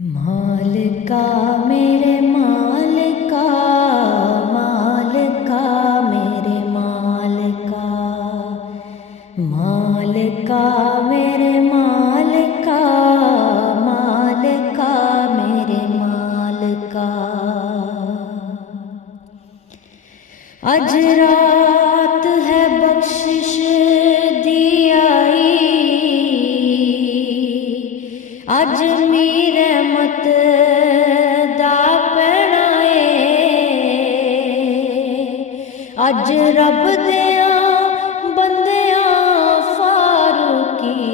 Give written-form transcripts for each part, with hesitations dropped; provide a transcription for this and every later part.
मालिका मेरे मालिका, मालिका मेरे मालिका, मालिका मेरे मालिका, मालिका मेरे मालिका। अज रात है बख्शिश दी आई, अज मीर रहमत दा पैना अज रब दिया बंदिया फारूकी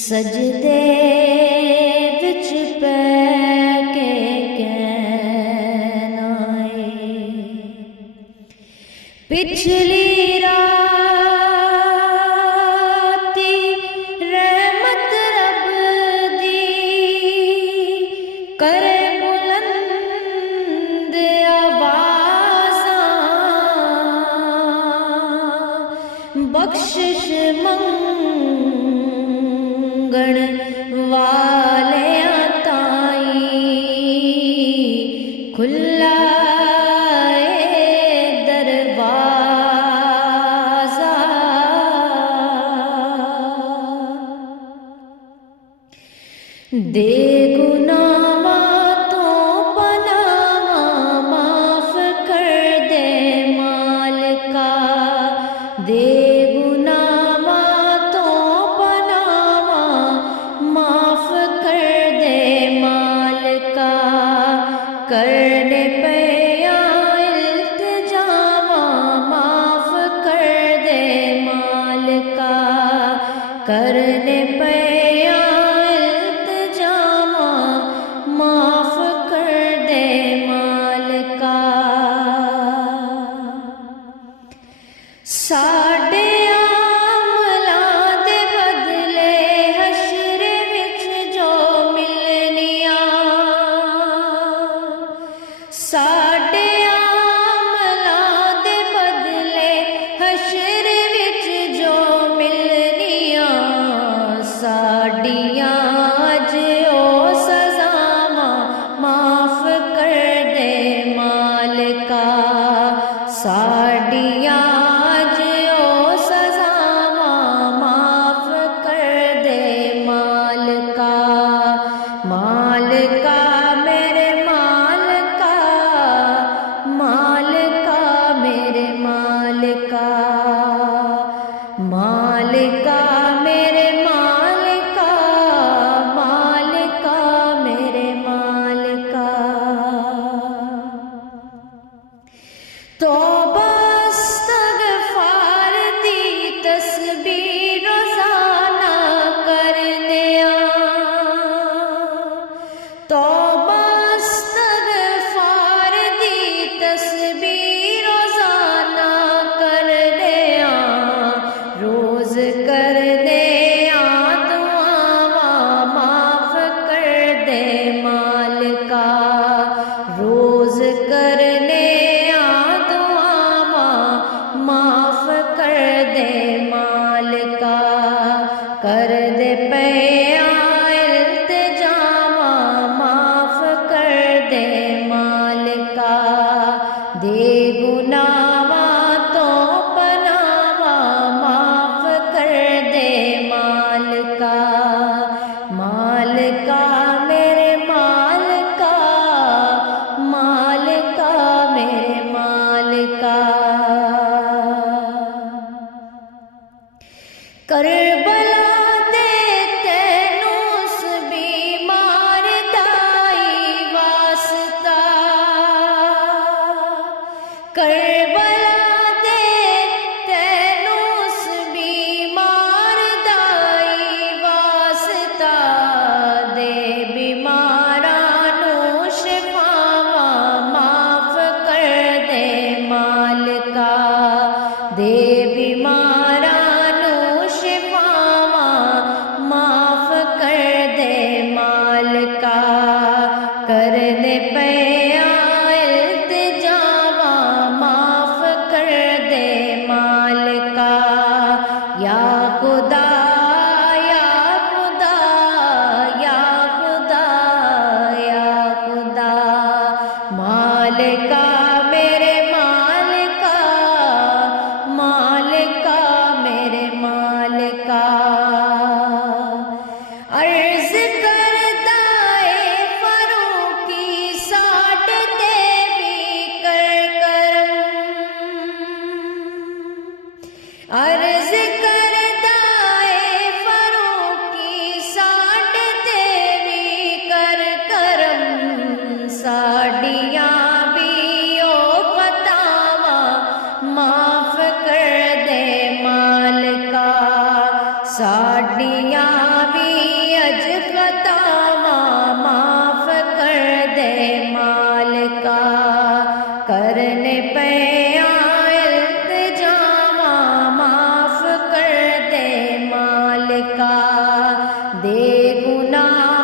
सजदे विच पै के कहना पिछली राती रहमत रब दी करे बुलंद आवाज़ां, बख्शिश मंगण वालियां ताईं खुला दे गुनाहों तो पनाह माफ कर दे मालिका, दे गुनाहों तो पनाह माफ कर दे मालिका। करने पिया इल्तिजामा माफ कर दे मालिका, करने पिया माफ कर दे मालिका। साडे अमलां दे बदले हशर विच जो मिलनियां, साडे अमलां दे बदले हशर विच जो मिलनियां, साडियां अज ओ माफ कर दे मालिका, साडियां अज ओ सज़ावां माफ कर दे मालिका। मालिका मेरे मालिका, मालिका मेरे मालिका, मालिका मेरे मालिका, مالکا میرے مالکا، مالکا میرے مالکا، عرض کردہ فروخی ساٹھ دیوی کر کرم، عرض کردہ فروخی ساٹھ دیوی کر کرم، ساڑیاں بھی او خطاواں معاف کر دے مالکا، ساڑیاں بھی اج خطاواں معاف کر دے مالکا، کرنے پیاں التجاواں معاف کر دے مالکا، دے گناہ